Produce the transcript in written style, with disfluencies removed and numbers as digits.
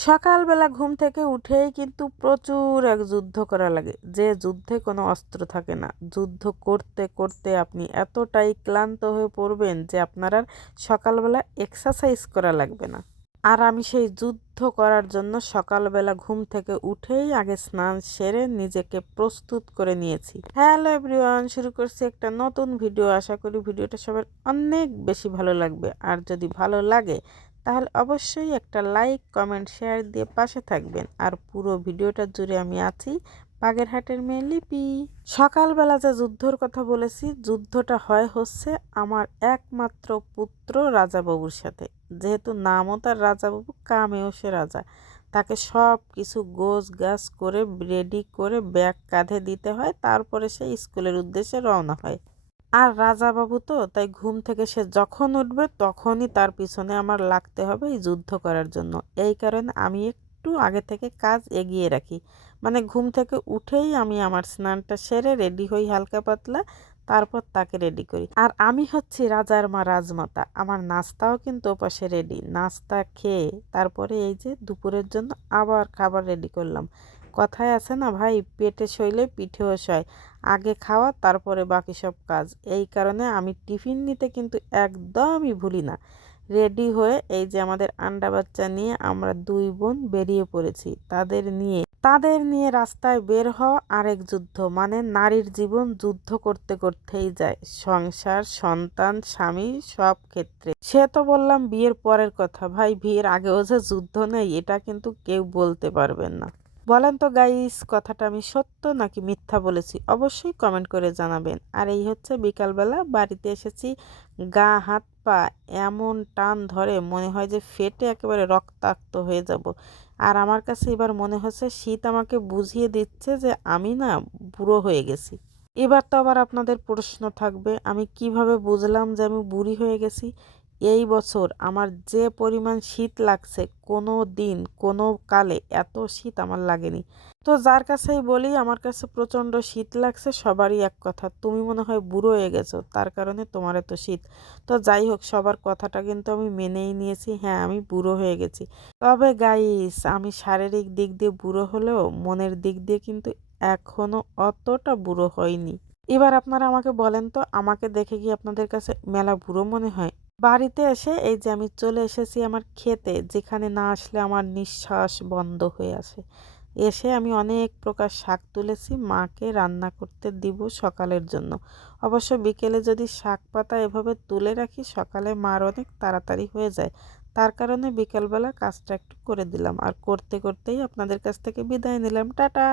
সকালবেলা ঘুম থেকে উঠেই কিন্তু প্রচুর এক যুদ্ধ করা লাগে, যে যুদ্ধে কোনো অস্ত্র থাকে না। যুদ্ধ করতে করতে আপনি এতটাই ক্লান্ত হয়ে পড়বেন যে আপনার আর সকালবেলা এক্সারসাইজ করা লাগবে না। আর আমি সেই যুদ্ধ করার জন্য সকালবেলা ঘুম থেকে উঠেই আগে স্নান সেরে নিজেকে প্রস্তুত করে নিয়েছি। হ্যালো এভরিওয়ান, শুরু করছি একটা নতুন ভিডিও। আশা করি ভিডিওটা সবার অনেক বেশি ভালো লাগবে। আর যদি ভালো লাগে তাহলে অবশ্যই একটা লাইক, কমেন্ট, শেয়ার দিয়ে পাশে থাকবেন। আর পুরো ভিডিওটা জুড়ে আমি আছি, বাগেরহাটের মেয়ে লিপি। সকালবেলা যে যুদ্ধর কথা বলেছি, যুদ্ধটা হচ্ছে আমার একমাত্র পুত্র রাজাবাবুর সাথে। যেহেতু নামও তার রাজাবাবু, কামেও সে রাজা। তাকে সব কিছু গোছ গাছ করে রেডি করে ব্যাগ কাঁধে দিতে হয়, তারপরে সে স্কুলের উদ্দেশ্যে রওনা হয়। আর রাজাবাবু তো তাই ঘুম থেকে সে যখন উঠবে তখনই তার পিছনে আমার লাগতে হবে এই যুদ্ধ করার জন্য। এই কারণে আমি একটু আগে থেকে কাজ এগিয়ে রাখি। মানে ঘুম থেকে উঠেই আমি আমার স্নানটা সেরে রেডি হই হালকা পাতলা, তারপর তাকে রেডি করি। আর আমি হচ্ছি রাজার মা, রাজমাতা। আমার নাস্তাও কিন্তু ওপাশে রেডি। নাস্তা খেয়ে তারপরে এই যে দুপুরের জন্য আবার খাবার রেডি করলাম। কথায় আছে না ভাই, পেটে সইলে পিঠেও সয়। আগে খাওয়া, তারপরে বাকি সব কাজ। এই কারণে আমি টিফিন নিতে কিন্তু একদমই ভুলি না। রেডি হয়ে এই যে আমাদের আন্ডা বাচ্চা নিয়ে আমরা দুই বোন বেরিয়ে পড়েছি। তাদের নিয়ে রাস্তায় বের হওয়া আরেক যুদ্ধ। মানে নারীর জীবন যুদ্ধ করতে করতেই যায়, সংসার, সন্তান, স্বামী, সব ক্ষেত্রে। সে তো বললাম বিয়ের পরের কথা, ভাই বিয়ের আগেও যে যুদ্ধ নেই এটা কিন্তু কেউ বলতে পারবেন না। বলেন তো গাইস, কথাটা আমি সত্য নাকি মিথ্যা বলেছি? অবশ্যই কমেন্ট করে জানাবেন। আর এই হচ্ছে বিকালবেলা বাড়িতে এসেছি। গা হাত পা এমন টান ধরে মনে হয় যে ফেটে একেবারে রক্তাক্ত হয়ে যাব। আর আমার কাছে এবার মনে হচ্ছে শীত আমাকে বুঝিয়ে দিচ্ছে যে আমি না বুড়ো হয়ে গেছি। এবার তো আবার আপনাদের প্রশ্ন থাকবে, আমি কিভাবে বুঝলাম যে আমি বুড়ি হয়ে গেছি? এই বছর আমার যে পরিমাণ শীত লাগছে, কোনো দিন কোনো কালে এত শীত আমার লাগেনি। তো যার কাছেই বলি আমার কাছে প্রচণ্ড শীত লাগছে, সবারই এক কথা, তুমি মনে হয় বুড়ো হয়ে গেছো, তার কারণে তোমার এত শীত। তো যাই হোক, সবার কথাটা কিন্তু আমি মেনেই নিয়েছি। হ্যাঁ, আমি বুড়ো হয়ে গেছি। তবে গাইস, আমি শারীরিক দিক দিয়ে বুড়ো হলেও মনের দিক দিয়ে কিন্তু এখনো অতটা বুড়ো হয়নি। এবার আপনারা আমাকে বলেন তো, আমাকে দেখে কি আপনাদের কাছে মেলা বুড়ো মনে হয়? বাড়িতে এসে এই যে আমি চলে এসেছি আমার ক্ষেতে, যেখানে না আসলে আমার নিঃশ্বাস বন্ধ হয়ে আসে। এসে আমি অনেক প্রকার শাক তুলেছি, মাকে রান্না করতে দিব সকালের জন্য। অবশ্য বিকেলে যদি শাক পাতা এভাবে তুলে রাখি, সকালে মার অনেক তাড়াতাড়ি হয়ে যায়। তার কারণে বিকেলবেলা কাজটা একটু করে দিলাম। আর করতে করতেই আপনাদের কাছ থেকে বিদায় নিলাম। টাটা।